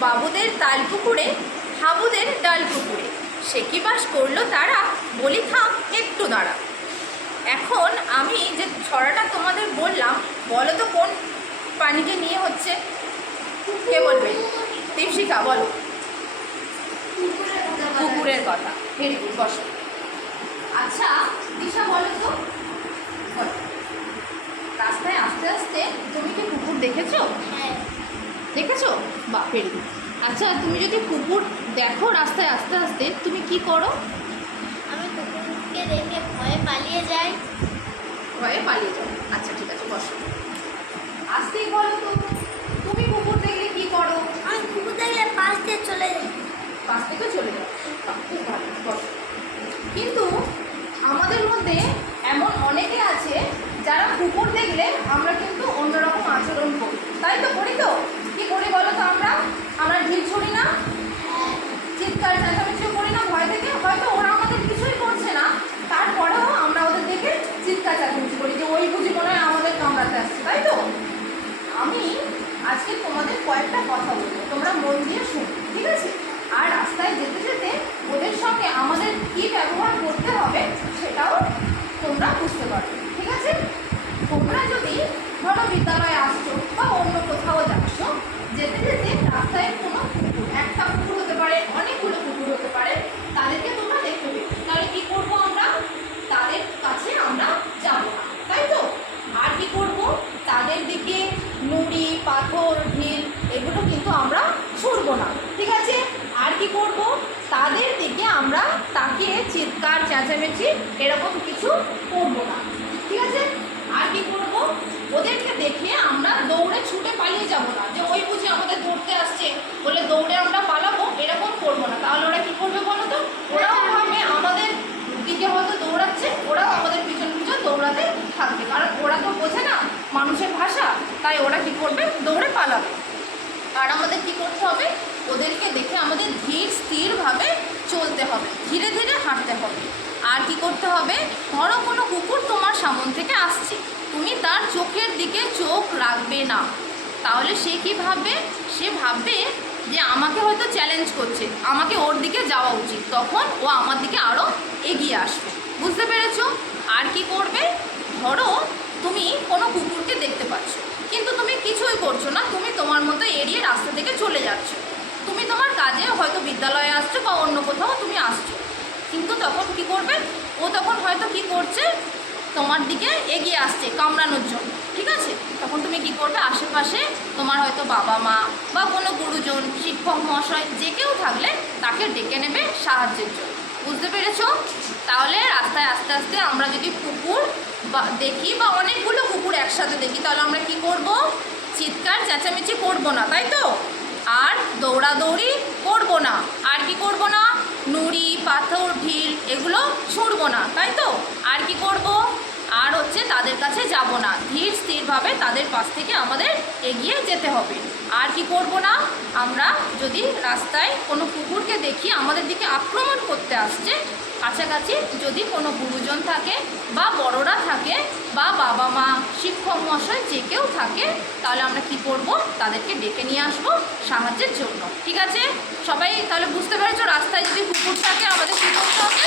বাবুদের তাল পুকুরে হাবুদের ডাল পুকুরে সে কি বাস করল তারা? বলি, থাম, একটু দাঁড়া। এখন আমি যে ছড়াটা তোমাদের বললাম, বলো তো কোন প্রাণীকে নিয়ে হচ্ছে? কে বলবে? দীপশিখা, বলো। কুকুরের কথা। ভেরি আচ্ছা দিশা, বলো তো। রাস্তায় আস্তে আস্তে তুমি কি কুকুর দেখেছ? হ্যাঁ। দেখেছ? বা ভেরি আচ্ছা তুমি যদি কুকুর দেখো রাস্তায় আস্তে আস্তে তুমি কি করো? আমি কুকুরকে দেখে ভয়ে পালিয়ে যাই। ভয়ে পালিয়ে যাও। আচ্ছা ঠিক আছে বসো। আসতেই বলো তো তুমি কুকুর দেখলে কি করো? আমি কুকুর দেখলে পাশ দিয়ে চলে যাই। পাশ থেকে চলে যাও। বাহ, খুব ভালো বসো। কিন্তু আমাদের মধ্যে এমন অনেকে আছে যারা কুকুর দেখলে আমরা কিন্তু অন্যরকম আচরণ করি তাই তো করি তো কি করি বলো তো আমরা আমরা ঢিল ছড়ি না চিৎকার চেঁচামেচিও করি না ভয় থেকে হয়তো ওরা আমাদের কিছুই করছে না তারপরেও আমরা ওদের দেখে চিৎকার চেঁচামেচি করি যে ওই বুঝি মনে হয় আমাদের কামড়াতে আসছে তাই তো আমি আজকে তোমাদের কয়েকটা কথা বলব। তোমরা মন দিয়ে শুনো, ঠিক আছে? আর রাস্তায় যেতে যেতে ওদের সঙ্গে আমাদের কী ব্যবহার করতে হবে সেটাও তোমরা বুঝতে পারবে ঠিক আছে তোমরা যদি ধরো বিদ্যালয়ে আসছো বা অন্য কোথাও যাচ্ছ যেতে যেতে রাস্তায় কোনো কুকুর একটা কুকুর হতে পারে অনেকগুলো কুকুর হতে পারে তাদেরকে তোমরা দেখতে পেবে তাহলে কি করব আমরা তাদের কাছে আমরা যাব না তাই তো আর কি করব তাদের দিকে নুড়ি পাথর ঢিল এগুলো কিন্তু আমরা ছুড়বো না, ঠিক আছে? আর কি করব? তাদের দিকে আমরা তাকিয়ে চিৎকার, চেঁচামেচি এরকম কিছু করব না, ঠিক আছে? আর কি করব? ওদেরকে দেখে আমরা দৌড়ে ছুটে পালিয়ে যাব না, যে ওই বুঝি আমাদের দৌড়তে আসছে, বলে দৌড়ে আমরা পালাবো, এরকম করব না। তাহলে ওরা কি করবে বলো তো? ওরাও ভাবে আমাদের দিকে হয়তো দৌড়াচ্ছে, ওরাও আমাদের পিছন পিছন দৌড়াতে থাকবে। কারণ ওরা তো বোঝে না মানুষের ভাষা, তাই ওরা কি করবে? দৌড়ে পালাবে আর আমাদের কি করতে হবে। ওদেরকে দেখে আমাদের ধীর, স্থিরভাবে চলতে হবে। ধীরে ধীরে হাঁটতে হবে। আর কি করতে হবে? ধরো কোনো কুকুর তোমার সামন থেকে আসছে। তুমি তার চোখের দিকে চোখ রাখবে না। তাহলে সে কি ভাববে? সে ভাববে যে আমাকে হয়তো চ্যালেঞ্জ করছে। আমাকে ওর দিকে যাওয়া উচিত। তখন ও আমার দিকে আরও এগিয়ে আসবে। বুঝতে পেরেছ? আর কি করবে? ধরো তুমি কোনো কুকুরকে দেখতে পাচ্ছ। কিন্তু তুমি কিছুই করছ না। তোমার মতো এড়িয়ে রাস্তা থেকে চলে যাচ্ছ। তুমি তোমার কাজে হয়তো বিদ্যালয়ে আসছো বা অন্য কোথাও তুমি আসছো। কিন্তু তখন কি করবে? ও তখন হয়তো কি করছে? তোমার দিকে এগিয়ে আসছে কামড়ানোর জন্য, ঠিক আছে? তখন তুমি কি করবে? আশেপাশে তোমার হয়তো বাবা মা বা কোনো গুরুজন, শিক্ষক, মহাশয়, যে কেউ থাকলে তাকে ডেকে নেবে সাহায্যের জন্য। বুঝতে পেরেছ? তাহলে রাস্তায় আস্তে আস্তে আমরা যদি কুকুর বা দেখি বা অনেকগুলো কুকুর একসাথে দেখি, তাহলে আমরা কি করব? চিৎকার, চেঁচামেচি করব না, তাই তো? আর দৌড়াদৌড়ি করব না। আর কি করব না? নুড়ি, পাথর ঢিল এগুলো ছুঁড়বো না, তাই তো? আর কি করব? আর হচ্ছে তাদের কাছে যাব না। ধীর স্থিরভাবে তাদের পাশ থেকে আমাদের এগিয়ে যেতে হবে। আর কি করব না? আমরা যদি রাস্তায় কোনো কুকুরকে দেখি, আমাদের দিকে আক্রমণ করতে আসছে, কাছাকাছি যদি কোনো গুরুজন থাকে বা বড়রা থাকে বা বাবা মা, শিক্ষক মহাশয় যে কেউ থাকে, তাহলে আমরা কি করব? তাদেরকে ডেকে নিয়ে আসব সাহায্যের জন্য। ঠিক আছে? সবাই তাহলে বুঝতে পেরেছ, রাস্তায় যদি কুকুর থাকে আমাদের কী করতে হবে?